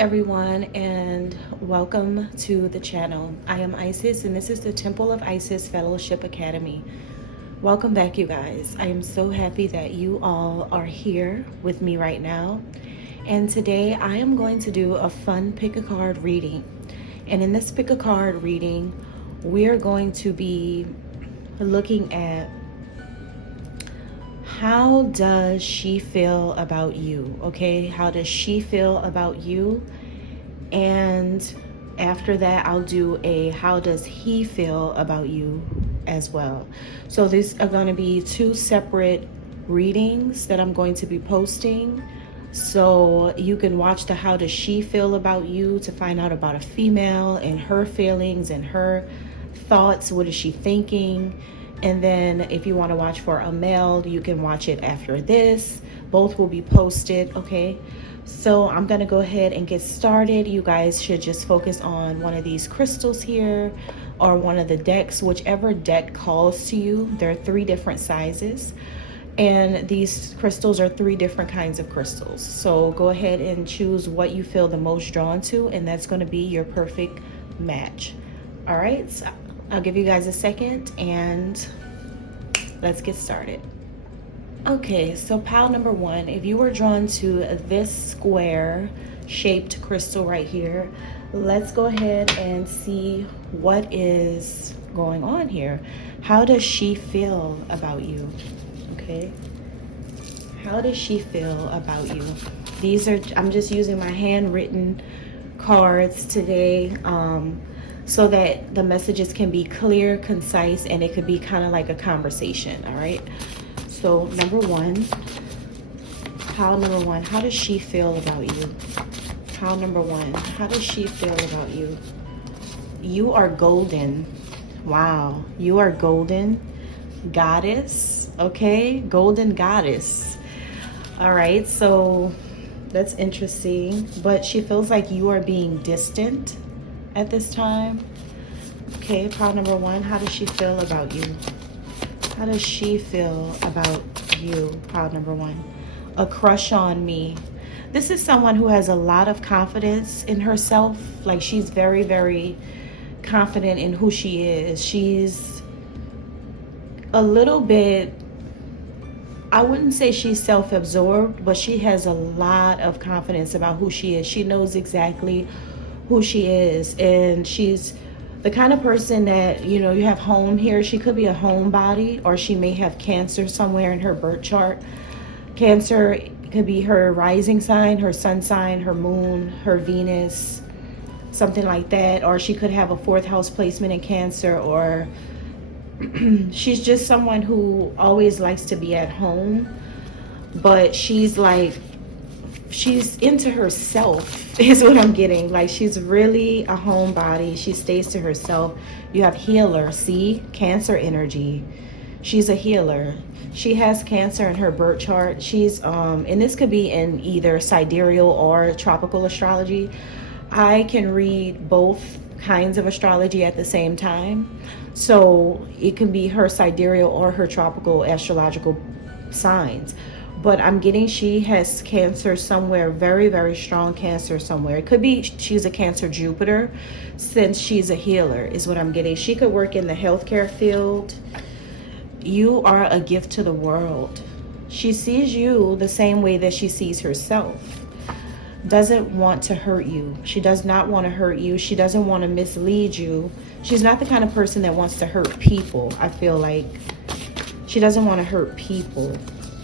everyone, and welcome to the channel. I am Isis, and this is the Temple of Isis Fellowship Academy. Welcome back, you guys. I am so happy that you all are here with me right now. And today I am going to do a fun pick a card reading. And in this pick a card reading, we're going to be looking at how does she feel about you, okay? How does she feel about you? And after that, I'll do a how does he feel about you as well. So these are going to be two separate readings that I'm going to be posting. So you can watch the how does she feel about you to find out about a female and her feelings and her thoughts. What is she thinking? And then if you want to watch for a male, you can watch it after this. Both will be posted, okay? So I'm going to go ahead and get started. You guys should just focus on one of these crystals here or one of the decks, whichever deck calls to you. There are 3 different sizes. And these crystals are 3 different kinds of crystals. So go ahead and choose what you feel the most drawn to, and that's going to be your perfect match. All right, so I'll give you guys a second and let's get started. Okay, so pile number 1, if you were drawn to this square shaped crystal right here, let's go ahead and see what is going on here. How does she feel about you? Okay, how does she feel about you? These are, I'm just using my handwritten cards today, so that the messages can be clear, concise, and it could be kind of like a conversation. All right, so number 1, pile number 1, how does she feel about you? Pile number 1, how does she feel about you? You are golden. Wow, you are golden goddess. Okay, golden goddess. All right, so that's interesting, but she feels like you are being distant at this time. Okay, pile number 1, how does she feel about you? How does she feel about you? Pile number 1, a crush on me. This is someone who has a lot of confidence in herself. Like, she's very, very confident in who she is. She's a little bit, I wouldn't say she's self-absorbed, but she has a lot of confidence about who she is. She knows exactly who she is, and she's the kind of person that, you know, you have home here. She could be a homebody, or she may have Cancer somewhere in her birth chart. Cancer could be her rising sign, her sun sign, her moon, her Venus, something like that. Or she could have a 4th house placement in Cancer, or she's just someone who always likes to be at home, but she's like, she's into herself is what I'm getting. Like, she's really a homebody. She stays to herself. You have healer. See, Cancer energy. She's a healer. She has Cancer in her birth chart. She's and this could be in either sidereal or tropical astrology. I can read both kinds of astrology at the same time, so it can be her sidereal or her tropical astrological signs. But I'm getting she has Cancer somewhere, very, very strong Cancer somewhere. It could be she's a Cancer Jupiter, since she's a healer is what I'm getting. She could work in the healthcare field. You are a gift to the world. She sees you the same way that she sees herself. Doesn't want to hurt you. She does not want to hurt you. She doesn't want to mislead you. She's not the kind of person that wants to hurt people. I feel like she doesn't want to hurt people.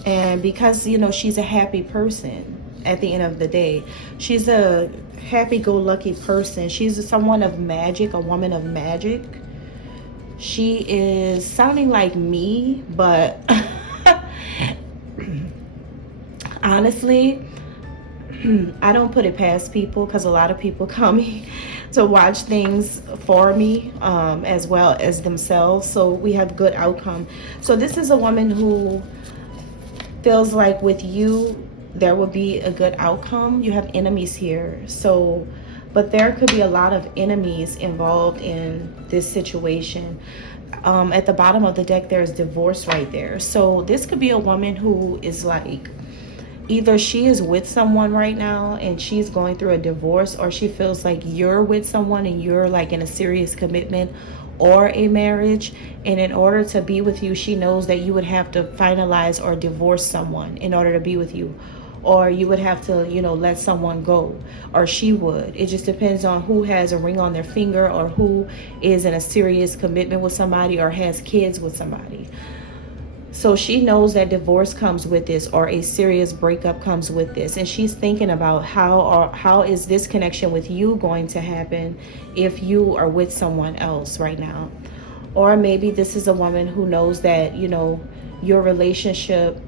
And because, you know, she's a happy person at the end of the day. She's a happy-go-lucky person. She's someone of magic, a woman of magic. She is sounding like me, but honestly, I don't put it past people, because a lot of people come to watch things for me, as well as themselves, so we have good outcome. So this is a woman who feels like with you there will be a good outcome. You have enemies here, so, but there could be a lot of enemies involved in this situation. At the bottom of the deck there's divorce right there. So this could be a woman who is like, either she is with someone right now and she's going through a divorce, or she feels like you're with someone and you're like in a serious commitment or a marriage, and in order to be with you, she knows that you would have to finalize or divorce someone in order to be with you, or you would have to, let someone go, or she would. It just depends on who has a ring on their finger, or who is in a serious commitment with somebody, or has kids with somebody. So she knows that divorce comes with this, or a serious breakup comes with this. And she's thinking about how is this connection with you going to happen if you are with someone else right now. Or maybe this is a woman who knows that, your relationship,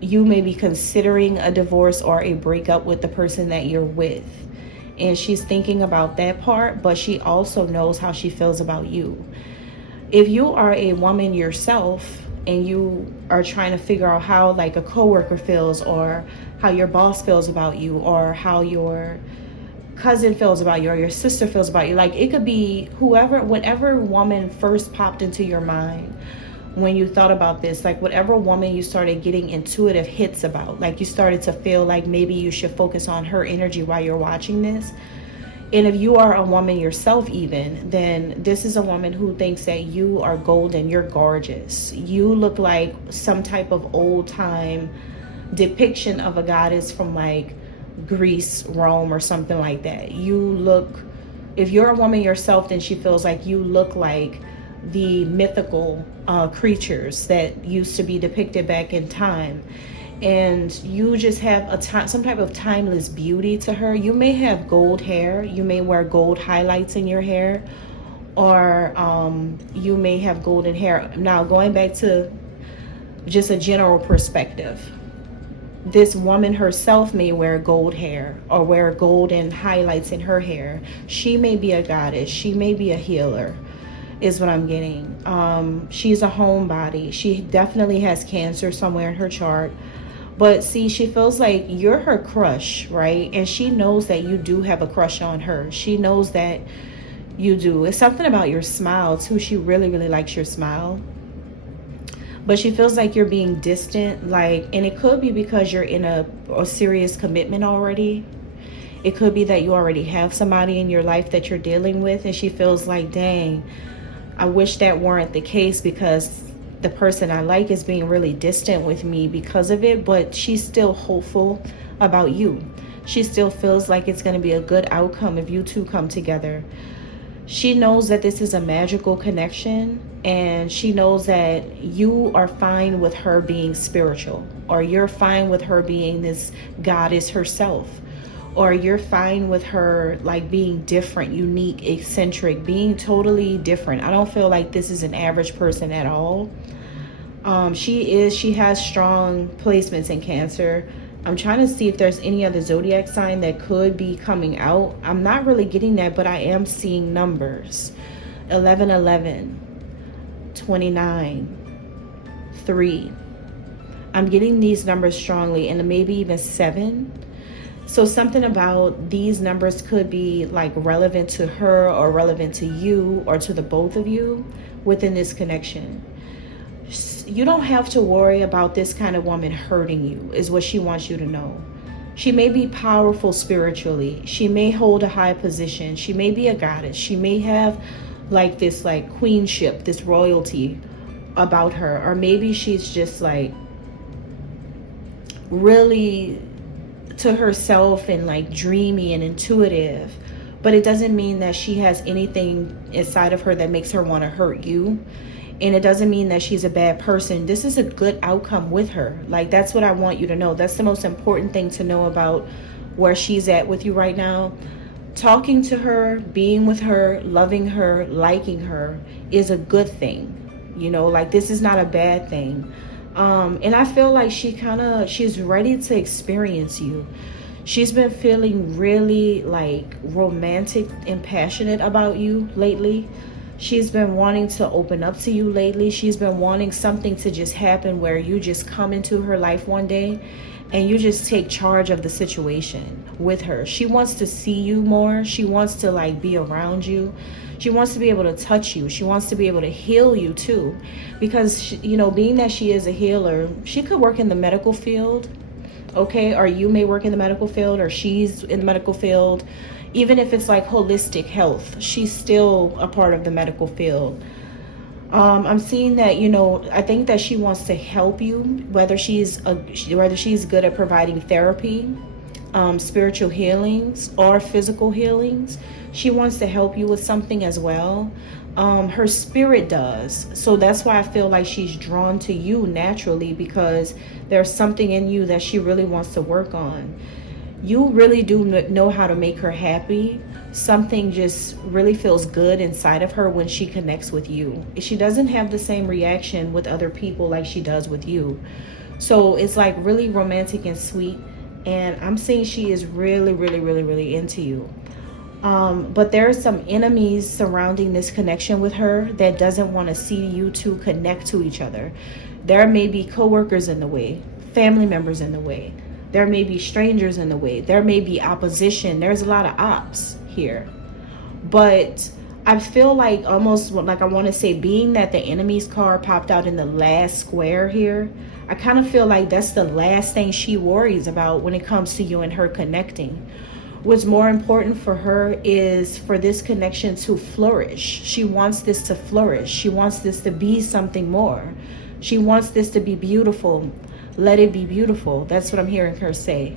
you may be considering a divorce or a breakup with the person that you're with. And she's thinking about that part, but she also knows how she feels about you. If you are a woman yourself, and you are trying to figure out how like a coworker feels, or how your boss feels about you, or how your cousin feels about you, or your sister feels about you, like it could be whatever woman first popped into your mind when you thought about this, like whatever woman you started getting intuitive hits about, like you started to feel like maybe you should focus on her energy while you're watching this. And if you are a woman yourself even, then this is a woman who thinks that you are golden, you're gorgeous. You look like some type of old time depiction of a goddess from like Greece, Rome, or something like that. If you're a woman yourself, then she feels like you look like the mythical creatures that used to be depicted back in time. And you just have some type of timeless beauty to her. You may have gold hair, you may wear gold highlights in your hair, or you may have golden hair. Now, going back to just a general perspective, this woman herself may wear gold hair or wear golden highlights in her hair. She may be a goddess, she may be a healer, is what I'm getting. She's a homebody. She definitely has Cancer somewhere in her chart. But see, she feels like you're her crush, right? And she knows that you do have a crush on her. She knows that you do. It's something about your smile too. She really, really likes your smile. But she feels like you're being distant, and it could be because you're in a serious commitment already. It could be that you already have somebody in your life that you're dealing with, and she feels like, dang, I wish that weren't the case, because the person I like is being really distant with me because of it. But she's still hopeful about you. She still feels like it's going to be a good outcome if you two come together. She knows that this is a magical connection, and she knows that you are fine with her being spiritual, or you're fine with her being this goddess herself, or you're fine with her like being different, unique, eccentric, being totally different. I don't feel like this is an average person at all. She has strong placements in Cancer. I'm trying to see if there's any other zodiac sign that could be coming out. I'm not really getting that, but I am seeing numbers. 1111, 29, 3. I'm getting these numbers strongly, and maybe even 7. So something about these numbers could be like relevant to her, or relevant to you, or to the both of you within this connection. You don't have to worry about this kind of woman hurting you, is what she wants you to know. She may be powerful spiritually. She may hold a high position. She may be a goddess. She may have like this like queenship, this royalty about her. Or maybe she's just like really to herself and like dreamy and intuitive. But it doesn't mean that she has anything inside of her that makes her want to hurt you. And it doesn't mean that she's a bad person. This is a good outcome with her. Like, that's what I want you to know. That's the most important thing to know about where she's at with you right now. Talking to her, being with her, loving her, liking her is a good thing. Like, this is not a bad thing. And I feel like she's ready to experience you. She's been feeling really like romantic and passionate about you lately. She's been wanting to open up to you lately. She's been wanting something to just happen where you just come into her life one day and you just take charge of the situation with her. She wants to see you more. She wants to like be around you. She wants to be able to touch you. She wants to be able to heal you too. Because, being that she is a healer, she could work in the medical field. okay? Or you may work in the medical field, or she's in the medical field. Even if it's like holistic health, she's still a part of the medical field. I'm seeing that, you know, I think that she wants to help you, whether she's good at providing therapy, spiritual healings, or physical healings. She wants to help you with something as well. Her spirit does. So that's why I feel like she's drawn to you naturally, because there's something in you that she really wants to work on. You really do know how to make her happy. Something just really feels good inside of her when she connects with you. She doesn't have the same reaction with other people like she does with you. So it's like really romantic and sweet. And I'm seeing she is really, really, really, really into you. But there are some enemies surrounding this connection with her that doesn't want to see you two connect to each other. There may be coworkers in the way, family members in the way. There may be strangers in the way. There may be opposition. There's a lot of ops here. But I feel like almost like I want to say, being that the enemy's card popped out in the last square here, I kind of feel like that's the last thing she worries about when it comes to you and her connecting. What's more important for her is for this connection to flourish. She wants this to flourish. She wants this to be something more. She wants this to be beautiful. Let it be beautiful. That's what I'm hearing her say.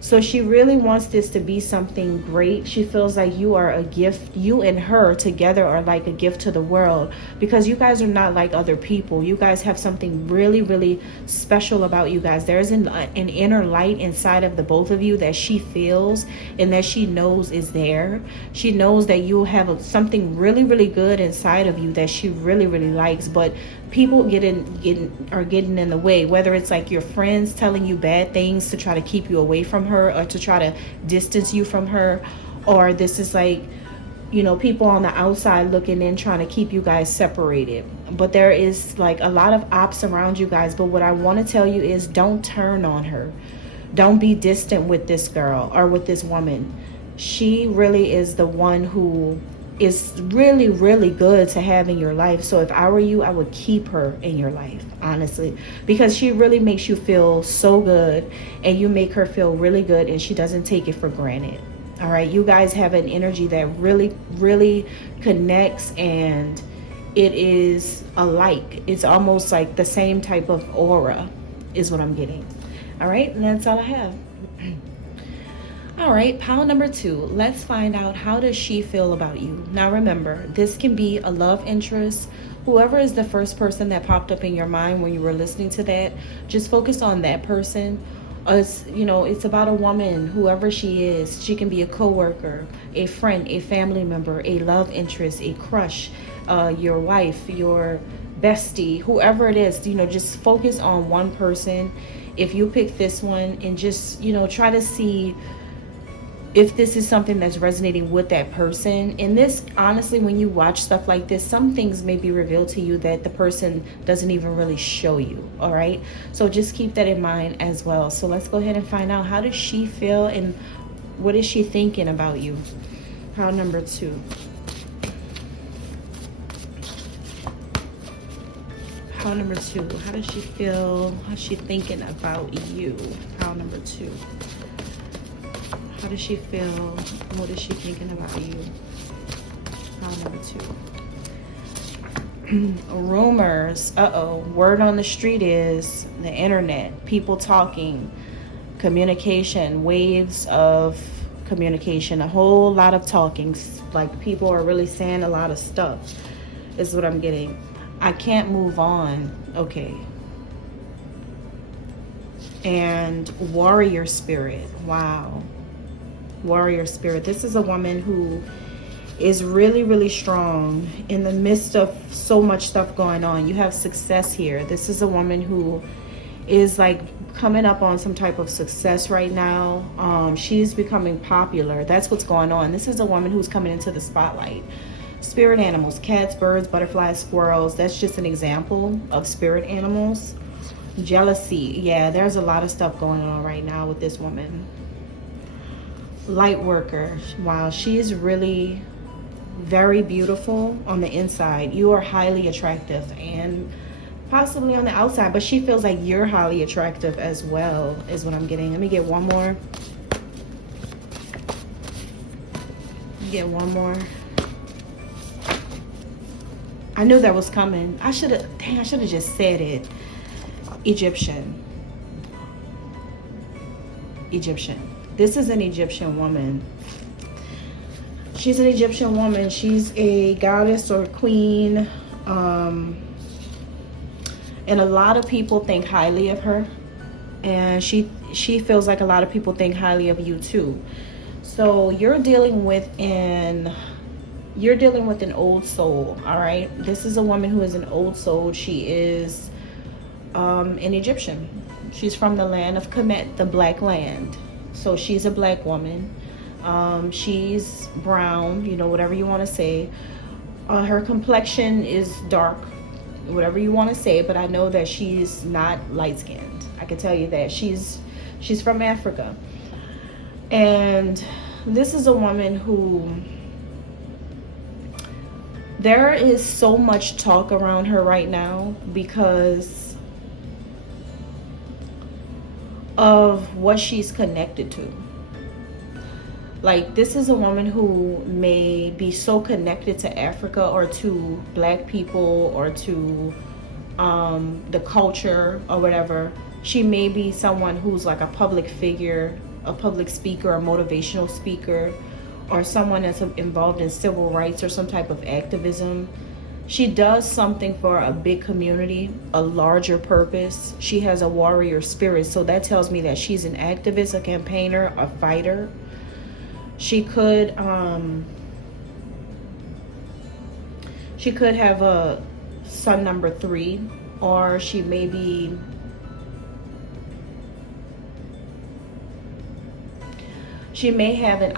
So she really wants this to be something great. She feels like you are a gift. You and her together are like a gift to the world, because you guys are not like other people. You guys have something really, really special about you guys. There's an inner light inside of the both of you that she feels and that she knows is there. She knows that you have something really, really good inside of you that she really, really likes, but people are getting in the way, whether it's like your friends telling you bad things to try to keep you away from her or to try to distance you from her, or this is like, you know, people on the outside looking in trying to keep you guys separated. But there is like a lot of ops around you guys. But what I want to tell you is, don't turn on her. Don't be distant with this girl or with this woman. She really is the one who is really, really good to have in your life. So if I were you, I would keep her in your life, honestly, because she really makes you feel so good, and you make her feel really good, and she doesn't take it for granted. All right, you guys have an energy that really, really connects, and it is alike. It's almost like the same type of aura is what I'm getting. All right, and that's all I have. All right, pile number 2. Let's find out, how does she feel about you? Now remember, this can be a love interest. Whoever is the first person that popped up in your mind when you were listening to that, just focus on that person. It's about a woman, whoever she is. She can be a coworker, a friend, a family member, a love interest, a crush, your wife, your bestie, whoever it is. Just focus on one person. If you pick this one, and just, try to see if this is something that's resonating with that person. And this, honestly, when you watch stuff like this, some things may be revealed to you that the person doesn't even really show you. All right, so just keep that in mind as well. So let's go ahead and find out, how does she feel and what is she thinking about you? Pile number 2. Pile number 2. How does she feel? How's she thinking about you? Pile number 2. How does she feel? What is she thinking about you? Pile number 2. Rumors. Word on the street is the internet. People talking. Communication. Waves of communication. A whole lot of talking. Like, people are really saying a lot of stuff, is what I'm getting. I can't move on. Okay. And warrior spirit. Wow. Warrior spirit. This is a woman who is really, really strong in the midst of so much stuff going on. You have success here. This is a woman who is like coming up on some type of success right now. She's becoming popular. That's what's going on. This is a woman who's coming into the spotlight. Spirit animals, cats, birds, butterflies, squirrels. That's just an example of spirit animals. Jealousy. Yeah, there's a lot of stuff going on right now with this woman. Light worker. Wow, she is really very beautiful on the inside. You are highly attractive, and Possibly on the outside, but she feels like you're highly attractive as well, is what I'm getting. Let me get one more. Get one more. I knew that was coming. I should have just said it. Egyptian. This is an Egyptian woman. She's an Egyptian woman. She's a goddess or queen. And a lot of people think highly of her. And she feels like a lot of people think highly of you too. So you're dealing with an old soul, all right? This is a woman who is an old soul. She is an Egyptian. She's from the land of Kemet, the black land. So she's a black woman. She's brown, you know, whatever you want to say. Her complexion is dark, whatever you want to say, but I know that she's not light-skinned. I can tell you that. She's from Africa. And this is a woman who, there is so much talk around her right now because of what she's connected to. Like, this is a woman who may be so connected to Africa or to black people or to the culture or whatever. She may be someone who's like a public figure, a public speaker, a motivational speaker, or someone that's involved in civil rights or some type of activism. She does something for a big community, a larger purpose. She has a warrior spirit. So that tells me that she's an activist, a campaigner, a fighter. She could have a son number 3, or she may have an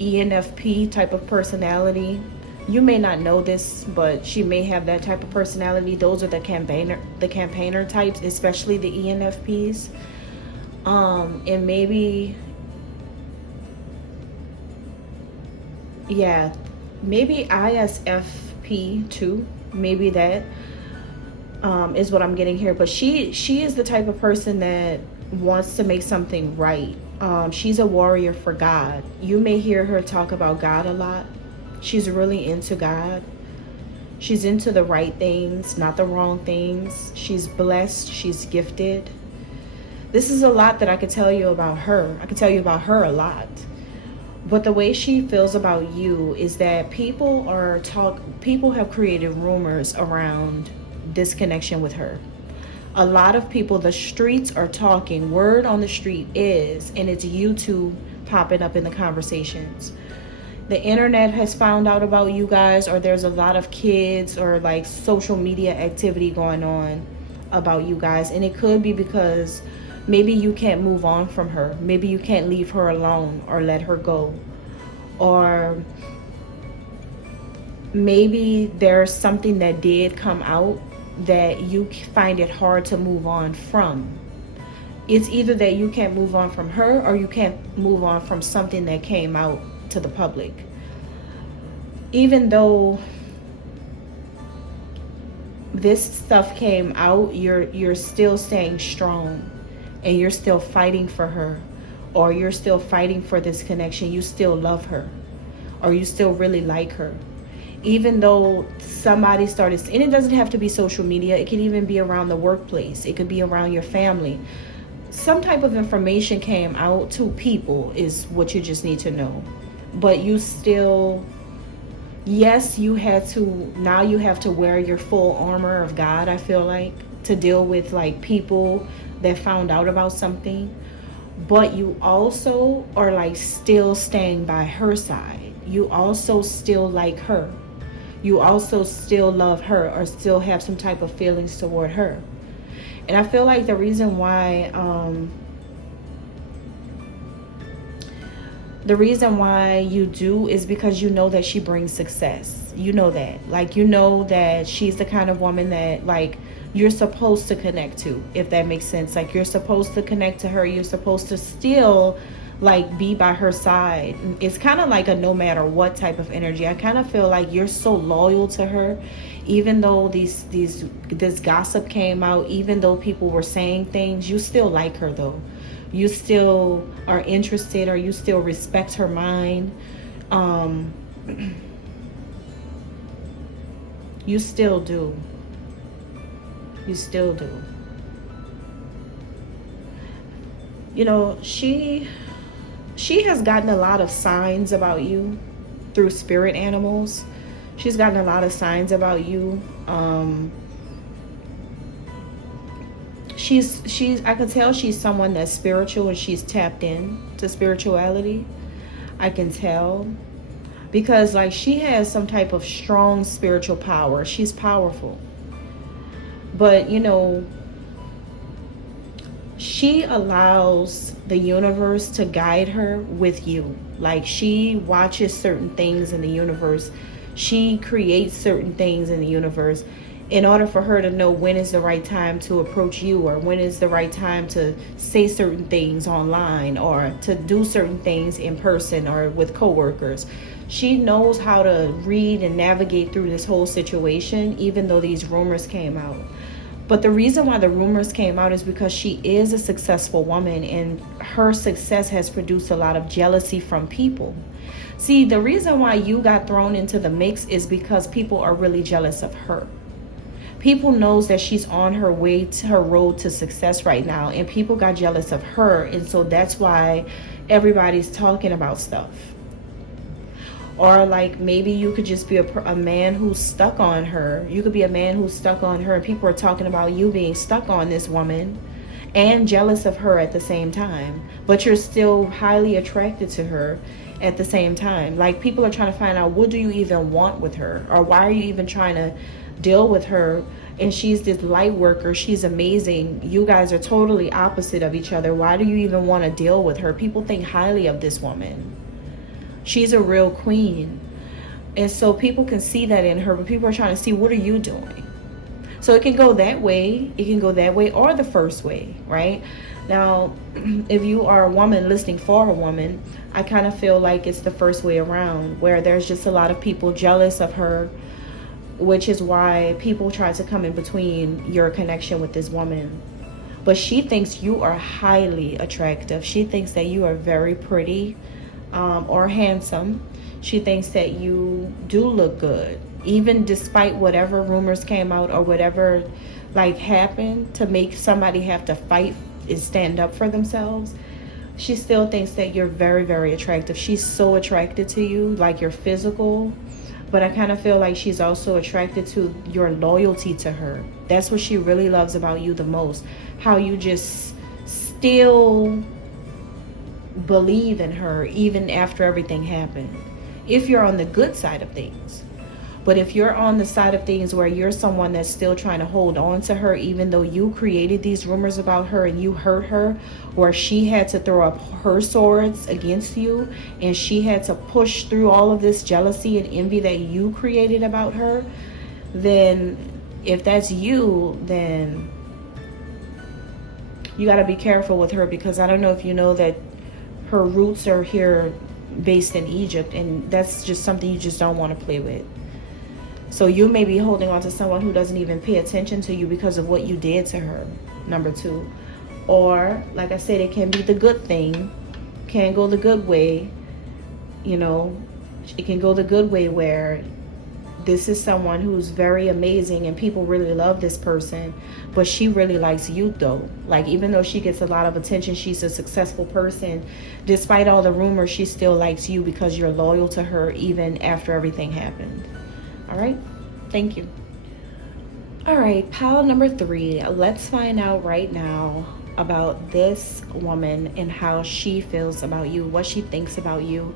ENFP type of personality. You may not know this, but she may have that type of personality. Those are the campaigner types, especially the ENFPs. And maybe ISFP too. Maybe that is what I'm getting here. But she is the type of person that wants to make something right. She's a warrior for God. You may hear her talk about God a lot. She's really into God. She's into the right things, not the wrong things. She's blessed. She's gifted. This is a lot that I could tell you about her. I could tell you about her a lot. But the way she feels about you is that people have created rumors around this connection with her. A lot of people, the streets are talking. Word on the street is, and it's you two popping up in the conversations. The internet has found out about you guys, or there's a lot of kids or like social media activity going on about you guys. And it could be because maybe you can't move on from her. Maybe you can't leave her alone or let her go. Or maybe there's something that did come out that you find it hard to move on from. It's either that you can't move on from her or you can't move on from something that came out to the public. Even though this stuff came out, you're still staying strong and you're still fighting for her, or you're still fighting for this connection. You still love her, or you still really like her. Even though somebody started, and it doesn't have to be social media, it can even be around the workplace, it could be around your family. Some type of information came out to people is what you just need to know. But you still, yes, you have to wear your full armor of God, I feel like, to deal with like people that found out about something. But you also are like still staying by her side. You also still like her. You also still love her, or still have some type of feelings toward her. And I feel like the reason why you do is because you know that she brings success. You know that. Like, you know that she's the kind of woman that like you're supposed to connect to, if that makes sense. Like, you're supposed to connect to her. You're supposed to still like be by her side. It's kind of like a no matter what type of energy. I kind of feel like you're so loyal to her, even though this gossip came out, even though people were saying things, you still like her though. You still are interested, or you still respect her mind. You still do. You still do. You know, she has gotten a lot of signs about you through spirit animals. She's gotten a lot of signs about you. I can tell she's someone that's spiritual, and she's tapped in to spirituality. I can tell, because like she has some type of strong spiritual power. She's powerful. But you know, she allows the universe to guide her with you. Like she watches certain things in the universe. She creates certain things in the universe in order for her to know when is the right time to approach you, or when is the right time to say certain things online, or to do certain things in person or with coworkers. She knows how to read and navigate through this whole situation, even though these rumors came out. But the reason why the rumors came out is because she is a successful woman, and her success has produced a lot of jealousy from people. See, the reason why you got thrown into the mix is because people are really jealous of her. People knows that she's on her way to her road to success right now, and people got jealous of her, and so that's why everybody's talking about stuff. Or like maybe you could just be a man who's stuck on her. You could be a man who's stuck on her, and people are talking about you being stuck on this woman and jealous of her at the same time. But you're still highly attracted to her at the same time. Like people are trying to find out, what do you even want with her? Or why are you even trying to deal with her? And she's this light worker. She's amazing. You guys are totally opposite of each other. Why do you even want to deal with her? People think highly of this woman. She's a real queen. And so people can see that in her, but people are trying to see, what are you doing? So it can go that way. It can go that way, or the first way, right? Now, if you are a woman listening for a woman, I kind of feel like it's the first way around, where there's just a lot of people jealous of her, which is why people try to come in between your connection with this woman. But she thinks you are highly attractive. She thinks that you are very pretty, or handsome. She thinks that you do look good, even despite whatever rumors came out or whatever like happened to make somebody have to fight and stand up for themselves. She still thinks that you're very, very attractive. She's so attracted to you, like your physical. But I kind of feel like she's also attracted to your loyalty to her. That's what she really loves about you the most. How you just still believe in her even after everything happened. If you're on the good side of things. But if you're on the side of things where you're someone that's still trying to hold on to her, even though you created these rumors about her and you hurt her, where she had to throw up her swords against you, and she had to push through all of this jealousy and envy that you created about her, then if that's you, then you got to be careful with her, because I don't know if you know that her roots are here based in Egypt, and that's just something you just don't want to play with. So you may be holding on to someone who doesn't even pay attention to you because of what you did to her, number two. Or, like I said, it can be the good thing, can go the good way, you know, it can go the good way where this is someone who's very amazing and people really love this person, but she really likes you though. Like, even though she gets a lot of attention, she's a successful person, despite all the rumors, she still likes you because you're loyal to her even after everything happened. All right, thank you. All right, pile number 3. Let's find out right now about this woman and how she feels about you, what she thinks about you.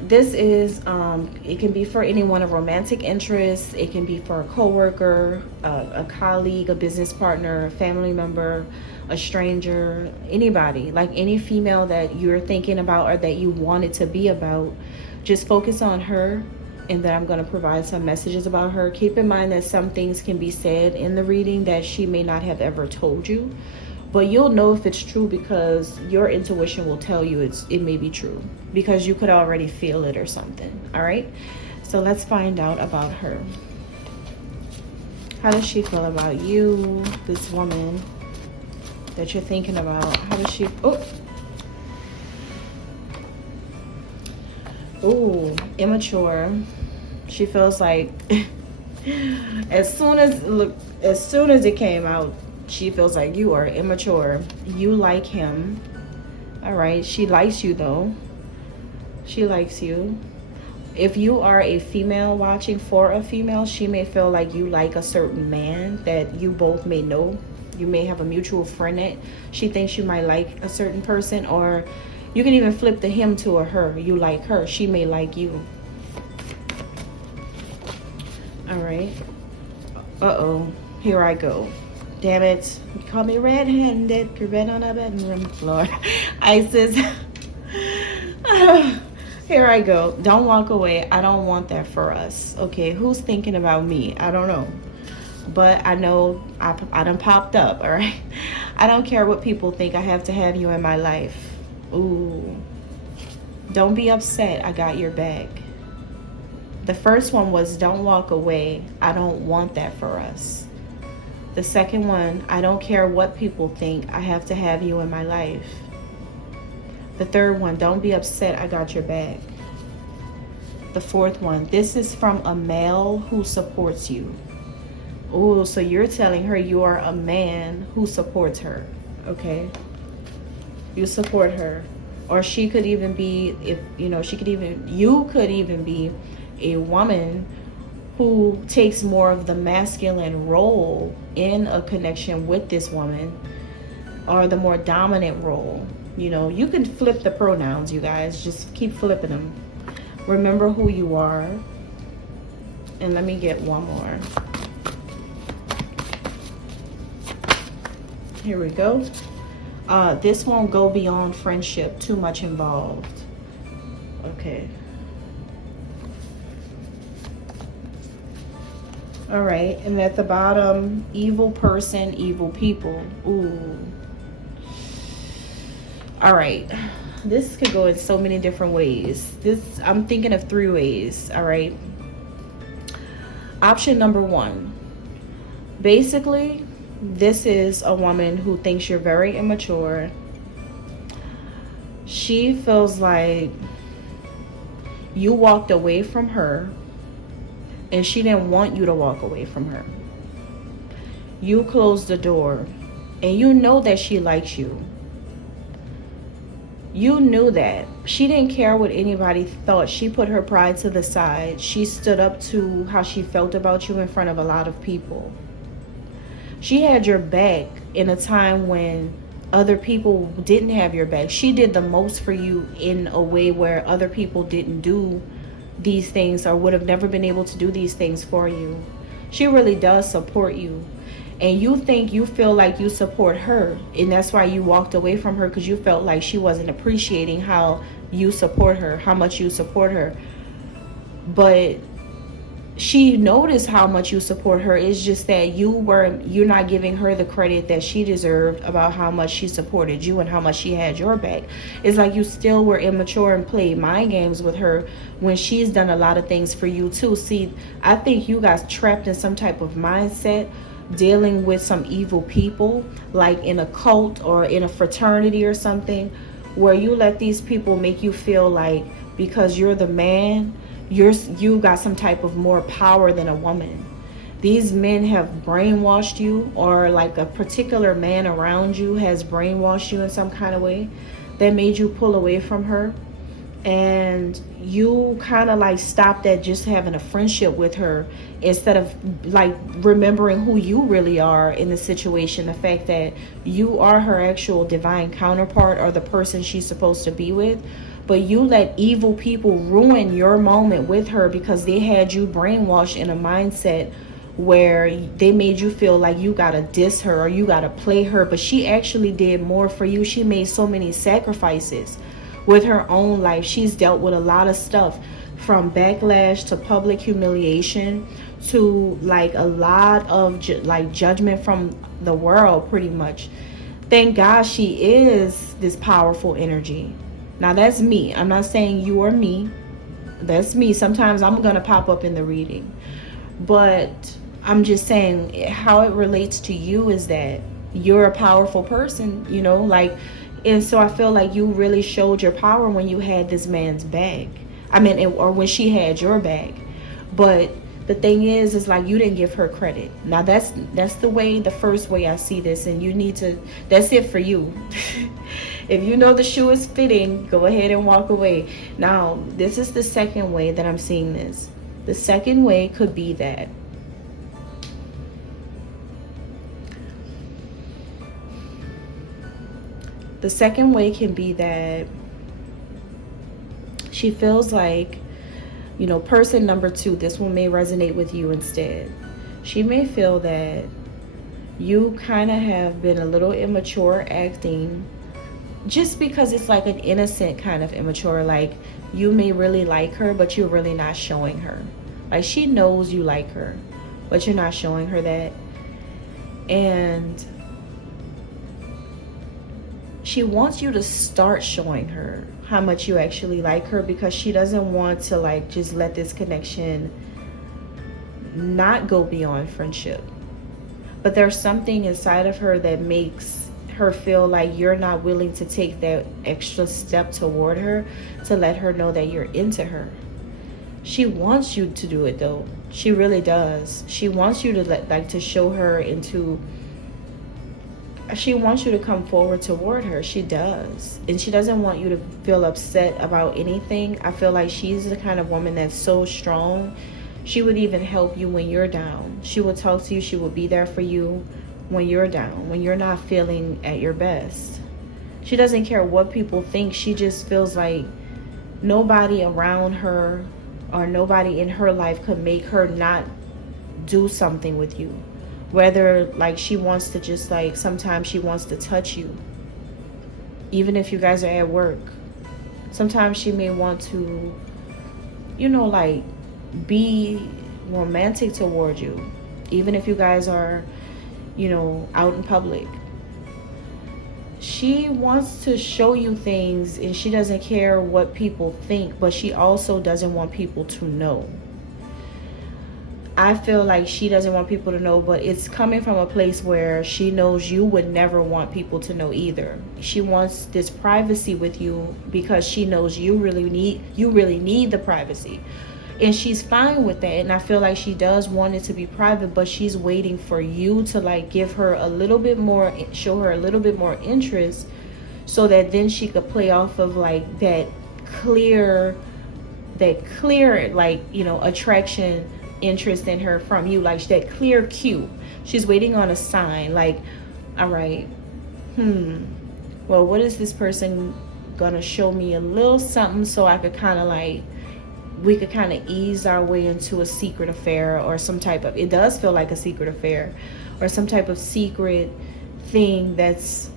This is, it can be for anyone of romantic interest. It can be for a coworker, a colleague, a business partner, a family member, a stranger, anybody, like any female that you're thinking about or that you want it to be about. Just focus on her, and then I'm going to provide some messages about her. Keep in mind that some things can be said in the reading that she may not have ever told you, But you'll know if it's true because your intuition will tell you it may be true, because you could already feel it or something. All right, so let's find out about her. How does she feel about you, this woman that you're thinking about? How does she... Oh, immature. She feels like as soon as it came out, she feels like you are immature. You like him. All right, she likes you though. She likes you. If you are a female watching for a female, she may feel like you like a certain man that you both may know. You may have a mutual friend that she thinks you might like a certain person, or you can even flip the him to a her. You like her. She may like you. All right. Uh-oh. Here I go. Damn it. You call me red-handed. You're red on a bedroom floor. Isis. Here I go. Don't walk away. I don't want that for us. Okay, who's thinking about me? I don't know. But I know I done popped up, all right? I don't care what people think. I have to have you in my life. Ooh. Don't be upset. I got your back. The first one was don't walk away. I don't want that for us. The second one, I don't care what people think. I have to have you in my life. The third one, don't be upset, I got your back. The fourth one, this is from a male who supports you. Oh, so you're telling her you are a man who supports her, okay? You support her. Or she could even be, you could even be a woman who takes more of the masculine role in a connection with this woman, or the more dominant role. You can flip the pronouns, you guys. Just keep flipping them. Remember who you are. And let me get one more. Here we go. This won't go beyond friendship. Too much involved. Okay. All right. And at the bottom, evil person, evil people. Ooh. All right, this could go in so many different ways. I'm thinking of 3 ways. All right, option number 1, basically this is a woman who thinks you're very immature. She feels like you walked away from her and she didn't want you to walk away from her. You closed the door and you know that she likes you. You knew that. She didn't care what anybody thought. She put her pride to the side. She stood up to how she felt about you in front of a lot of people. She had your back in a time when other people didn't have your back. She did the most for you in a way where other people didn't do these things or would have never been able to do these things for you. She really does support you. And you feel like you support her, and that's why you walked away from her, because you felt like she wasn't appreciating how you support her, how much you support her. But she noticed how much you support her. It's just that you're not giving her the credit that she deserved about how much she supported you and how much she had your back. It's like you still were immature and played mind games with her when she's done a lot of things for you too. See, I think you guys trapped in some type of mindset, dealing with some evil people, like in a cult or in a fraternity or something, where you let these people make you feel like because you're the man, you got some type of more power than a woman. These men have brainwashed you, or like a particular man around you has brainwashed you in some kind of way that made you pull away from her. And you kind of like stopped at just having a friendship with her, instead of like remembering who you really are in the situation, the fact that you are her actual divine counterpart, or the person she's supposed to be with. But you let evil people ruin your moment with her because they had you brainwashed in a mindset where they made you feel like you gotta diss her or you gotta play her. But she actually did more for you. She made so many sacrifices with her own life. She's dealt with a lot of stuff, from backlash to public humiliation to like a lot of like judgment from the world, pretty much. Thank God she is this powerful energy. Now that's me. I'm not saying you are me. That's me. Sometimes I'm going to pop up in the reading. But I'm just saying how it relates to you is that you're a powerful person, you know, like, and so I feel like you really showed your power when you had this man's bag. I mean, or when she had your bag. But the thing is like you didn't give her credit. Now that's the first way I see this, and you need to, that's it for you. If you know the shoe is fitting, go ahead and walk away. Now, this is the second way that I'm seeing this. The second way could be that she feels like, you know, person number two, this one may resonate with you instead. She may feel that you kind of have been a little immature acting, just because it's like an innocent kind of immature. Like, you may really like her, but you're really not showing her. Like, she knows you like her, but you're not showing her that. And she wants you to start showing her how much you actually like her, because she doesn't want to like just let this connection not go beyond friendship. But there's something inside of her that makes her feel like you're not willing to take that extra step toward her to let her know that you're into her. She wants you to do it though. She really does. She wants you to to show her into, she wants you to come forward toward her. She does. And she doesn't want you to feel upset about anything. I feel like she's the kind of woman that's so strong. She would even help you when you're down. She will talk to you. She will be there for you when you're down, when you're not feeling at your best. She doesn't care what people think. She just feels like nobody around her or nobody in her life could make her not do something with you. Whether like she wants to just like, sometimes she wants to touch you, even if you guys are at work. Sometimes she may want to, you know, like be romantic toward you, even if you guys are, you know, out in public. She wants to show you things, and she doesn't care what people think, but she also doesn't want people to know. I feel like she doesn't want people to know, but it's coming from a place where she knows you would never want people to know either. She wants this privacy with you because she knows you really need the privacy. And she's fine with that. And I feel like she does want it to be private, but she's waiting for you to like give her a little bit more, show her a little bit more interest, so that then she could play off of like that clear like, you know, attraction, interest in her from you, like that clear cue. She's waiting on a sign like, all right, well, what is this person gonna show me a little something so I could kind of like, we could kind of ease our way into a secret affair, or some type of, it does feel like a secret affair, or some type of secret thing that's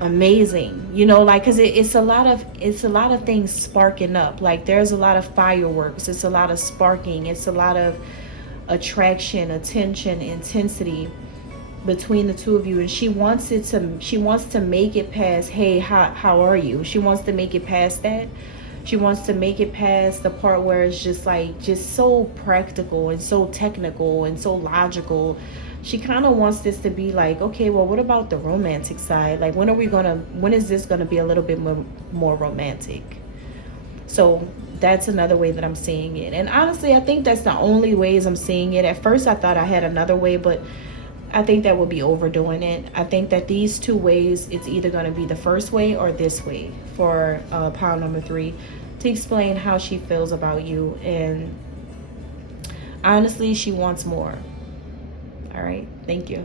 amazing, you know, like, because it's a lot of things sparking up. Like, there's a lot of fireworks, it's a lot of sparking, it's a lot of attraction, attention, intensity between the two of you. And she wants to make it past, hey, how are you? She wants to make it past that. She wants to make it past the part where it's just like, just so practical and so technical and so logical. She kind of wants this to be like, okay, well, what about the romantic side? Like, when is this gonna be a little bit more romantic? So that's another way that I'm seeing it. And honestly, I think that's the only ways I'm seeing it. At first, I thought I had another way, but I think that would be overdoing it. I think that these two ways, it's either going to be the first way or this way for pile number 3, to explain how she feels about you. And honestly, she wants more. All right. Thank you.